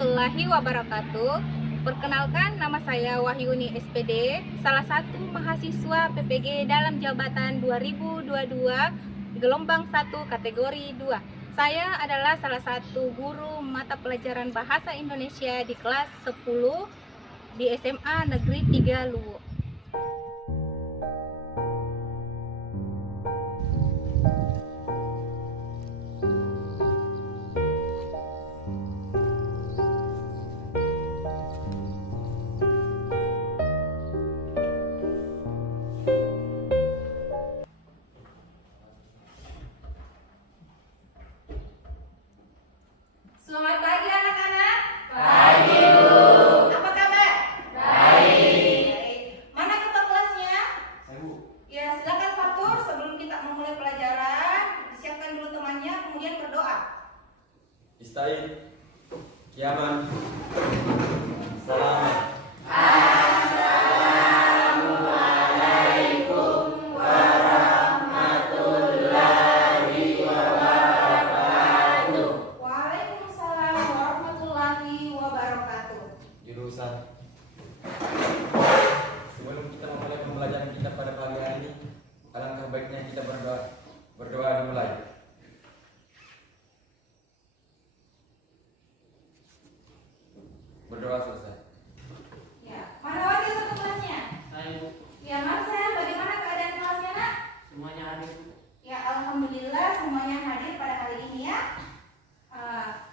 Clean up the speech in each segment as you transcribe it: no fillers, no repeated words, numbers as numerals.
warahmatullahi wabarakatuh. Perkenalkan, nama saya Wahyuni SPD, salah satu mahasiswa PPG dalam jabatan 2022 gelombang 1 kategori 2. Saya adalah salah satu guru mata pelajaran Bahasa Indonesia di kelas 10 di SMA Negeri 3 Luwu. Selamat pagi anak-anak. Pagi, Bu. Apa kabar? Baik. Mana ketua kelasnya? Saya, Bu. Ya, silakan Fatur. Sebelum kita memulai pelajaran, siapkan dulu temannya, kemudian berdoa. Istain, Kiaman, Selamat. Waalaikumsalam warahmatullahi wabarakatuh. Jurusan. Sebelum kita memulai pembelajaran kita pada pagi hari ini, alangkah baiknya kita berdoa dimulai. Berdoa selesai. Ya, mana wakil satu kelasnya? Saya, Bu. Ya, Marcel, bagaimana keadaan kelasnya, Nak? Semuanya hadir, Bu. Ya, alhamdulillah semuanya hadir pada hari ini ya.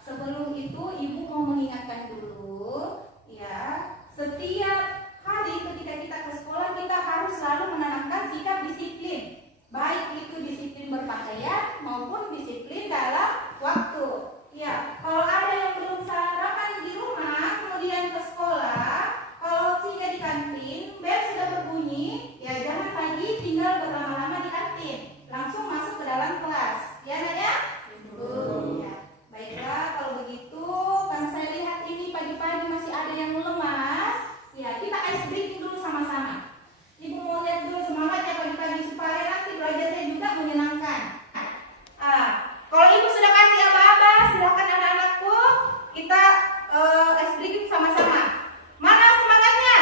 Sebelum itu Ibu mau mengingatkan dulu ya, setiap hari ketika kita ke sekolah kita harus selalu menanamkan sikap disiplin, baik itu disiplin berpakaian maupun disiplin dalam waktu. Ya, kalau ada yang belum sarapan di rumah kemudian ke sekolah, kalau singgah di kantin, bel sudah berbunyi, ya jangan lagi tinggal berlama-lama di kantin, langsung masuk ke dalam kelas. Ya, Nak ya? Ya. Baiklah, kalau begitu, karena saya lihat ini pagi-pagi masih ada yang lemas, ya kita ice breaking dulu sama-sama. Ibu mau lihat dulu semangatnya pagi-pagi supaya nanti belajarnya juga menyenangkan. Kalau Ibu sudah kasih aba-aba, silakan anak-anakku kita ice breaking sama-sama. Mana semangatnya?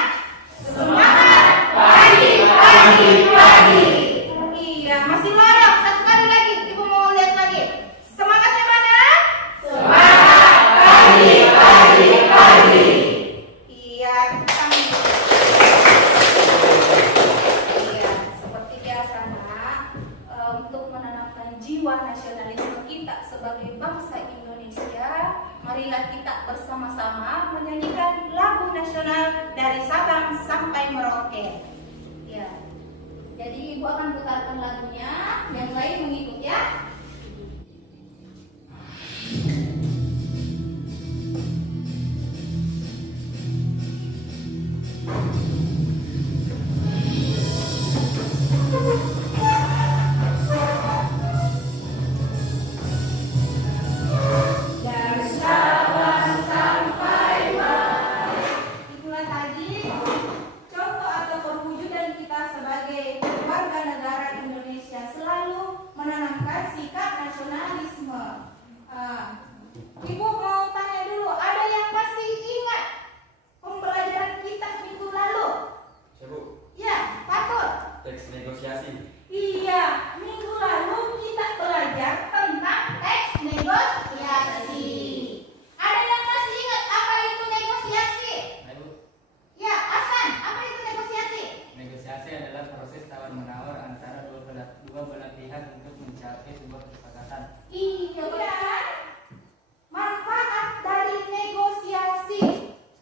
Semangat pagi, pagi, pagi. Iya, masih loyok. Satu kali lagi, Ibu mau lihat lagi. Semangatnya mana? Pagi. Iya, iya, seperti biasa Nak, untuk menanamkan jiwa nasionalisme kita sebagai bangsa Indonesia, marilah kita bersama-sama menyanyikan lagu nasional dari Sabang sampai Merauke. Ya, jadi Ibu akan putarkan lagunya, yang lain mengikut ya. Dari Sabang sampai Merauke. Itulah tadi contoh atau perwujudan kita sebagai warga negara Indonesia, selalu menanamkan sikap nasionalisme. Ibu mau tanya dulu, ada yang masih ingat pembelajaran kita minggu lalu? Saya, Bu. Ya, Fatur. Teks negosiasi. Iya, minggu lalu kita belajar tentang teks negosiasi. Ada yang masih ingat apa itu negosiasi? Saya, Bu. Ya, Hasan, apa itu negosiasi? Negosiasi adalah proses tawar-menawar antara dua belah pihak untuk mencapai sebuah kesepakatan. Iya, benar. Manfaat dari negosiasi.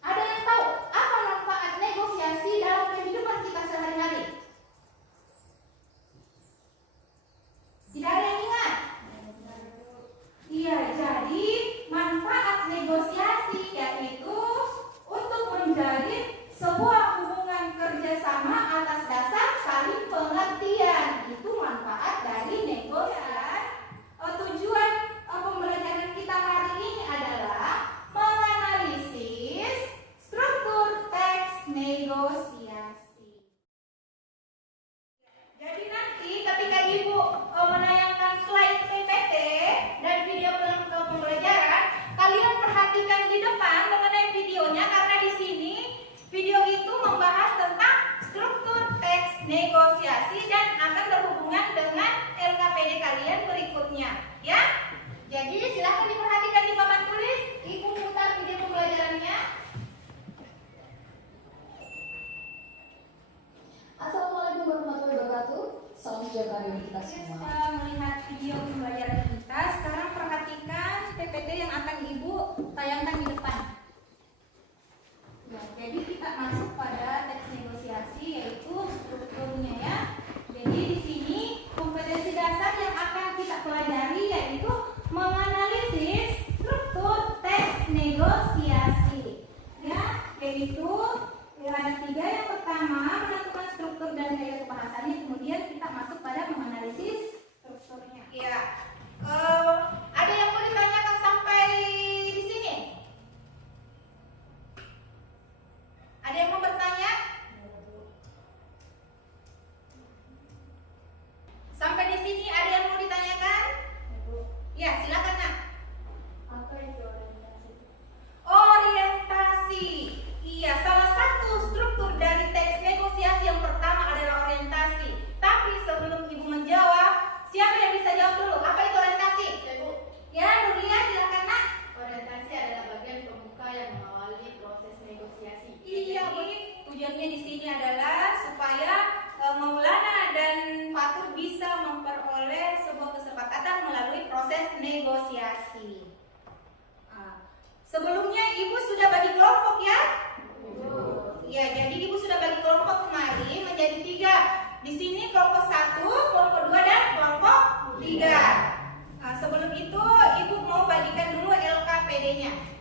Ada yang tahu apa manfaat negosiasi dalam kehidupan kita sehari-hari? Tidak ada yang ingat? Iya, jadi manfaat negosiasi yaitu untuk menjalin sebuah hubungan kerjasama atas dasar saling pengertian. negosiasi dan akan berhubungan dengan LKPD kalian berikutnya, ya. Jadi silahkan diperhatikan di papan tulis. Ibu putar video pembelajarannya. Assalamualaikum warahmatullahi wabarakatuh. Salam sejahtera bagi kita semua. Setelah melihat video pembelajaran kita, sekarang perhatikan PPT yang akan Ibu tayangkan di depan. Ya, jadi kita masuk pada teks negosiasi, yaitu strukturnya, ya. Jadi di sini kompetensi dasar yang akan kita pelajari yaitu menganalisis struktur teks negosiasi. Ya, yaitu ada 3. Yang pertama, menentukan struktur dan gaya pembahasannya. Kemudian kita masuk pada menganalisis strukturnya. Ya, ada yang mau ditanyakan sampai di sini? Ada yang mau bertanya? Sampai di sini ada yang mau ditanyakan? Ya, silakan, Nak. Apa itu orientasi? Orientasi. Iya, salah satu struktur dari teks negosiasi yang pertama adalah orientasi. Tapi sebelum Ibu menjawab, siapa yang bisa jawab dulu? Apa itu orientasi? Ibu, Ya, Nuria, silakan, Nak. orientasi adalah bagian pembuka yang mengawali proses negosiasi. Iya, Bu. Tujuannya di sini adalah supaya Maulana dan Fatur bisa memperoleh sebuah kesepakatan melalui proses negosiasi. Sebelumnya Ibu sudah bagi kelompok, ya? Ya, jadi Ibu sudah bagi kelompok kemarin menjadi 3. Di sini kelompok 1, kelompok 2, dan kelompok 3. Sebelum itu Ibu mau bagikan dulu LKPD-nya.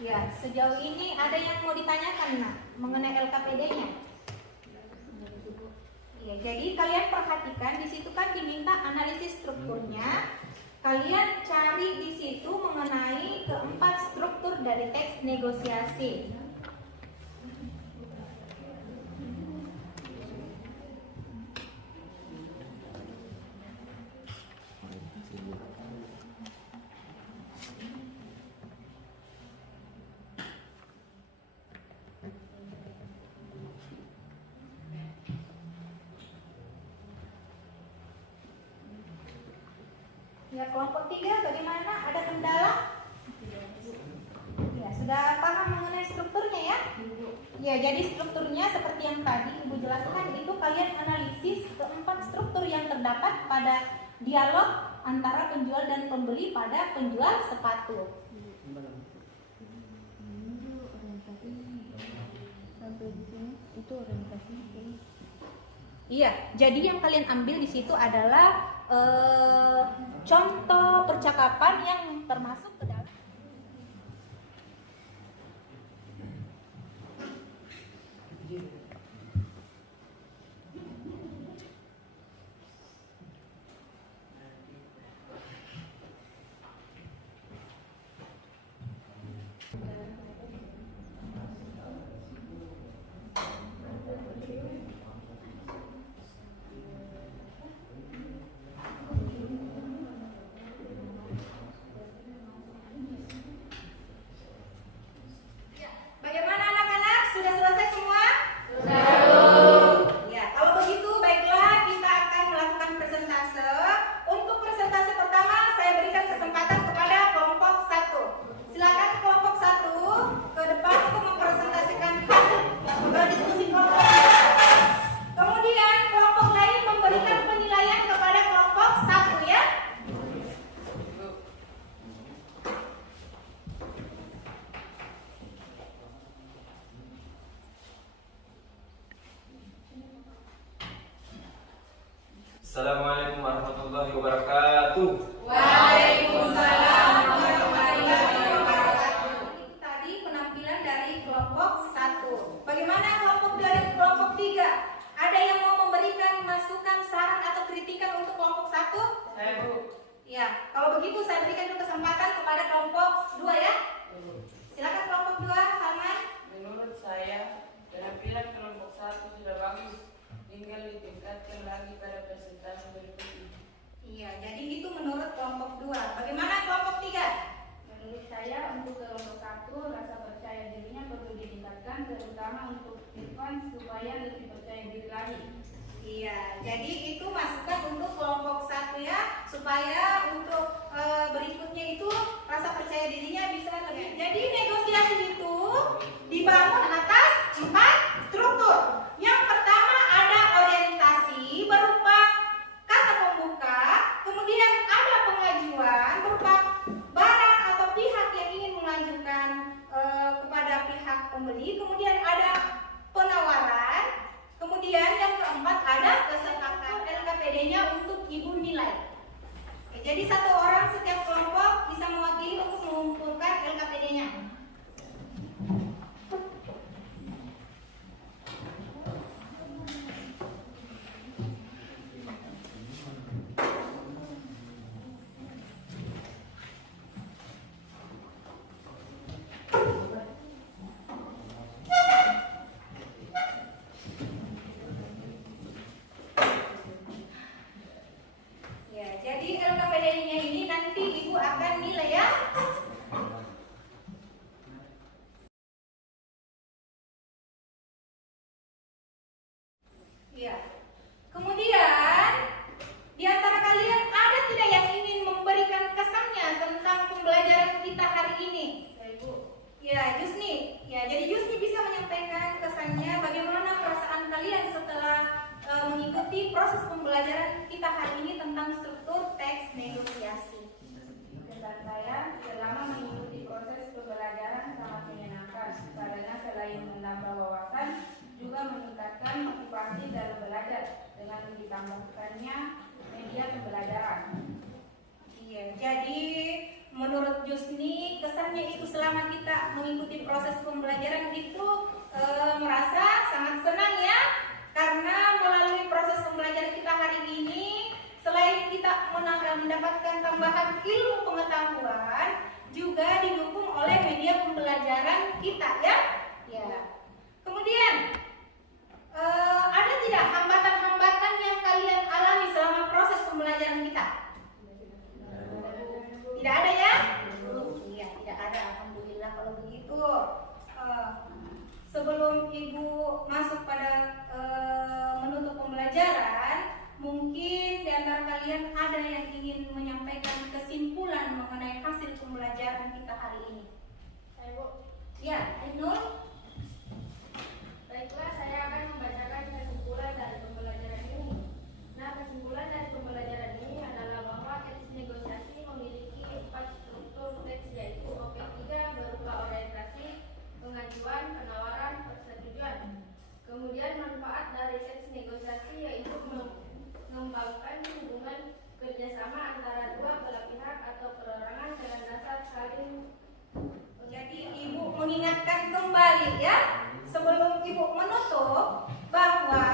Ya, sejauh ini ada yang mau ditanyakan, Nak, mengenai LKPD-nya? Ya, jadi kalian perhatikan di situ kan diminta analisis strukturnya. Kalian cari di situ mengenai keempat struktur dari teks negosiasi. Ya, kelompok 3 bagaimana? Ada kendala? Ya, sudah paham mengenai strukturnya, ya? Ya, jadi strukturnya seperti yang tadi Ibu jelaskan, itu kalian analisis keempat struktur yang terdapat pada dialog antara penjual dan pembeli pada penjual sepatu. Iya, jadi yang kalian ambil di situ adalah contoh percakapan yang termasuk ke dalam. Bagaimana anak-anak? Sudah selesai semua? Ya, kalau begitu baiklah kita akan melakukan presentase. Untuk presentase pertama saya berikan kesempatan kepada kelompok 1. Silakan kelompok 1 ke depan untuk mempresentasikan hasil diskusi kelompok. Kemudian kelompok lain memberikan penilaian kepada kelompok 1, ya. Assalamualaikum warahmatullahi wabarakatuh. Waalaikumsalam warahmatullahi wabarakatuh. Itu tadi penampilan dari kelompok 1. Bagaimana kelompok 2 dan kelompok 3? Ada yang mau memberikan masukan, saran atau kritikan untuk kelompok 1? Saya, Bu. Ya, kalau begitu saya berikan dulu kesempatan kepada kelompok 2, ya. Silakan kelompok 2, Salman. Menurut saya, penampilan kelompok 1 sudah bagus, tinggal ditingkatkan lagi pada presentasi berikutnya. Iya, jadi itu menurut kelompok 2. Bagaimana kelompok 3? Menurut saya untuk kelompok 1 rasa percaya dirinya perlu ditingkatkan terutama untuk Irfan supaya lebih percaya diri lagi. Iya, jadi itu masukan untuk kelompok 1 ya, supaya untuk berikutnya itu rasa percaya dirinya bisa lebih. Jadi negosiasi itu dibangun atas 4 struktur. Yang pertama ada orientasi berupa kata pembuka, kemudian ada pengajuan berupa barang atau pihak yang ingin mengajukan kepada pihak pembeli, kemudian ada penawaran, kemudian yang keempat ada kesepakatan LKPD-nya untuk ibu nilai. Jadi satu orang setiap kelompok bisa mewakili untuk mengumpulkan LKPD-nya. Ya, jadi LKPD-nya ini nanti ibu akan nilai ya. Ya. Kemudian di antara kalian ada tidak yang ingin memberikan kesannya tentang pembelajaran kita hari ini? Ya, Yusni. Ya, jadi Yusni bisa menyampaikan kesannya bagaimana perasaan kalian setelah mengikuti proses pembelajaran kita hari ini tentang struktur teks negosiasi. Kesan saya selama mengikuti proses pembelajaran sangat menyenangkan karena selain menambah wawasan juga meningkatkan motivasi dalam belajar dengan ditambahkannya media pembelajaran. Iya, jadi menurut Yusni kesannya itu selama kita mengikuti proses pembelajaran itu merasa sangat senang ya, karena melalui proses pembelajaran kita hari ini selain kita mendapatkan tambahan ilmu pengetahuan juga didukung oleh media pembelajaran kita ya. Ya. Kemudian ada tidak hambatan-hambatan yang kalian alami selama proses pembelajaran kita? Tidak ada ya? Iya, tidak ada. Alhamdulillah kalau begitu. Sebelum ibu masuk pada menutup pembelajaran, mungkin di antara kalian ada yang ingin menyampaikan kesimpulan mengenai hasil pembelajaran kita hari ini. Saya Bu. Ya, Ainul. Baiklah, saya akan membacakan kesimpulan dari pembelajaran ini. Nah, kesimpulan dari pembelajaran ini adalah bahwa teks negosiasi memiliki 4 struktur teks, yaitu OP3 berupa orientasi, pengajuan, penawaran, persetujuan. Kemudian manfaat dari teks negosiasi yaitu mengembangkan hubungan kerjasama antara dua belah pihak atau perorangan dengan dasar saling. Jadi ibu mengingatkan kembali ya, sebelum ibu menutup bahwa